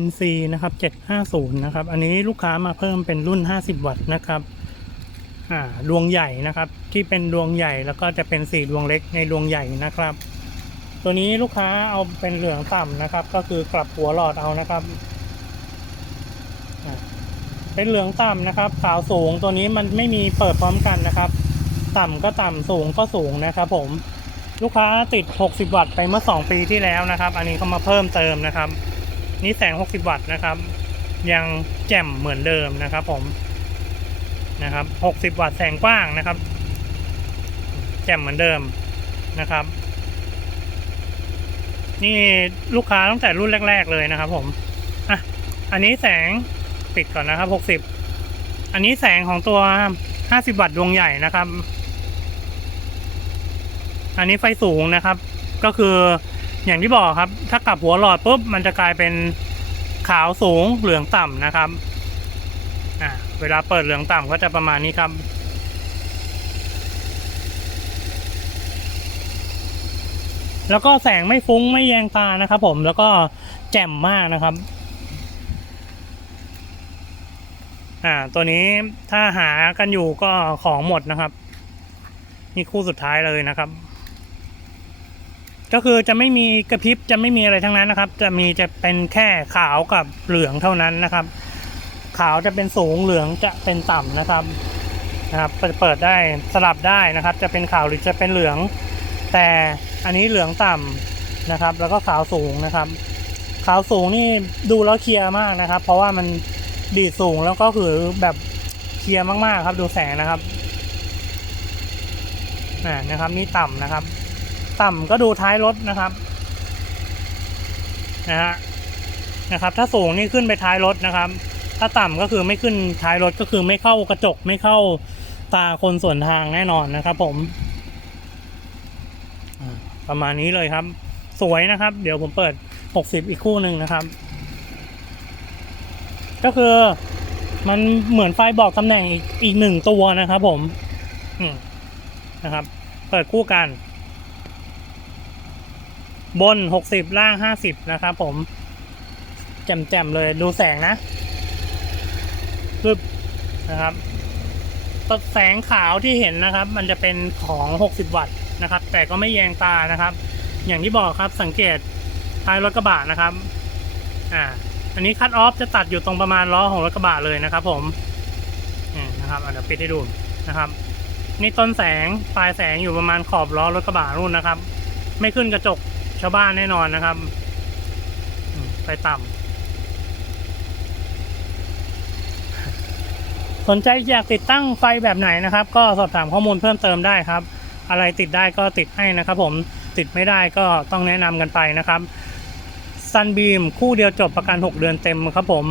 NC นะครับ 750 นะครับ อันนี้ลูกค้ามาเพิ่มเป็นรุ่น 50 วัตต์นะครับอ่าดวงใหญ่นะครับ ที่เป็นดวงใหญ่แล้วก็จะเป็นสีดวงเล็กในดวงใหญ่นะครับ ตัวนี้ลูกค้าเอาเป็นเหลืองต่ำนะครับ ก็คือกลับหัวหลอดเอานะครับ เป็นเหลืองต่ำนะครับ ขาวสูงตัวนี้มันไม่มีเปิดพร้อมกันนะครับ ต่ำก็ต่ำสูงก็สูงนะครับผมลูกค้าติด 60 วัตต์ไปเมื่อ 2 ปีที่แล้วนะครับ อันนี้เขามาเพิ่มเติมนะครับ นี่แสง 60 วัตต์นะครับ ยังแจ่มเหมือนเดิมนะครับ ผมนะครับ 60 วัตต์แสงกว้างนะครับ แจ่มเหมือนเดิมนะครับ นี่ลูกค้าตั้งแต่รุ่นแรก ๆ เลยนะครับ ผมอะอันนี้แสงปิดก่อนนะครับ 60 อันนี้แสงของตัว 50 วัตต์ดวงใหญ่นะครับ อันนี้ไฟสูงนะครับ ก็คือ อย่างที่บอกครับ ถ้ากลับหัวหลอดปุ๊บมันจะกลายเป็นขาวสูงเหลืองต่ำนะครับอ่าเวลาเปิดเหลืองต่ำก็จะประมาณนี้ครับ แล้วก็แสงไม่ฟุ้งไม่แยงตานะครับ ผมแล้วก็แจ่มมากนะครับอ่าตัวนี้ถ้าหากันอยู่ก็ของหมดนะครับ นี่คู่สุดท้ายเลยนะครับ ก็คือจะไม่มีกระพริบจะไม่มีอะไรทั้งนั้นนะครับ จะมีจะเป็นแค่ขาวกับเหลืองเท่านั้นนะครับ ขาวจะเป็นสูงเหลืองจะเป็นต่ำนะครับนะครับ เปิดได้สลับได้นะครับ จะเป็นขาวหรือจะเป็นเหลือง แต่อันนี้เหลืองต่ำนะครับ แล้วก็ขาวสูงนะครับ ขาวสูงนี่ดูแล้วเคลียร์มากนะครับ เพราะว่ามันดีดสูงแล้วก็คือแบบเคลียร์มากๆครับ ดูแสงนะครับนะครับนี่ต่ำนะครับ ต่ำก็ดูท้ายรถนะครับนะฮะนะครับ ถ้าสูงนี่ขึ้นไปท้ายรถนะครับ ถ้าต่ำก็คือไม่ขึ้นท้ายรถก็คือไม่เข้ากระจกไม่เข้าตาคนส่วนทางแน่นอนนะครับ ผมประมาณนี้เลยครับ สวยนะครับ เดี๋ยวผมเปิด 60 อีกคู่หนึ่งนะครับ ก็คือมันเหมือนไฟบอกตำแหน่งอีกอีกหนึ่งตัวนะครับ ผมอืมนะครับ เปิดคู่กัน บน 60 ล่าง 50 นะครับผม แจ่มๆเลยดูแสงนะปึ๊บนะครับตัวแสงขาวที่เห็นนะครับ มันจะเป็นของ 60 วัตต์นะครับ แต่ก็ไม่แยงตานะครับ อย่างที่บอกครับสังเกตท้ายรถกระบะนะครับ อ่า อันนี้คัตออฟจะตัดอยู่ตรงประมาณล้อของรถกระบะเลยนะครับ ผมนี่นะครับเดี๋ยวปิดให้ดูนะครับ นี่ต้นแสงปลายแสงอยู่ประมาณขอบล้อรถกระบะนู่นนะครับ ไม่ขึ้นกระจก ชาวบ้านแน่นอนนะครับ ไปต่ำสนใจอยากติดตั้งไฟแบบไหนนะครับ ก็สอบถามข้อมูลเพิ่มเติมได้ครับ อะไรติดได้ก็ติดให้นะครับ ผมติดไม่ได้ก็ต้องแนะนำกันไปนะครับซันบีมคู่เดียวจบประกัน 6 เดือนเต็มครับผม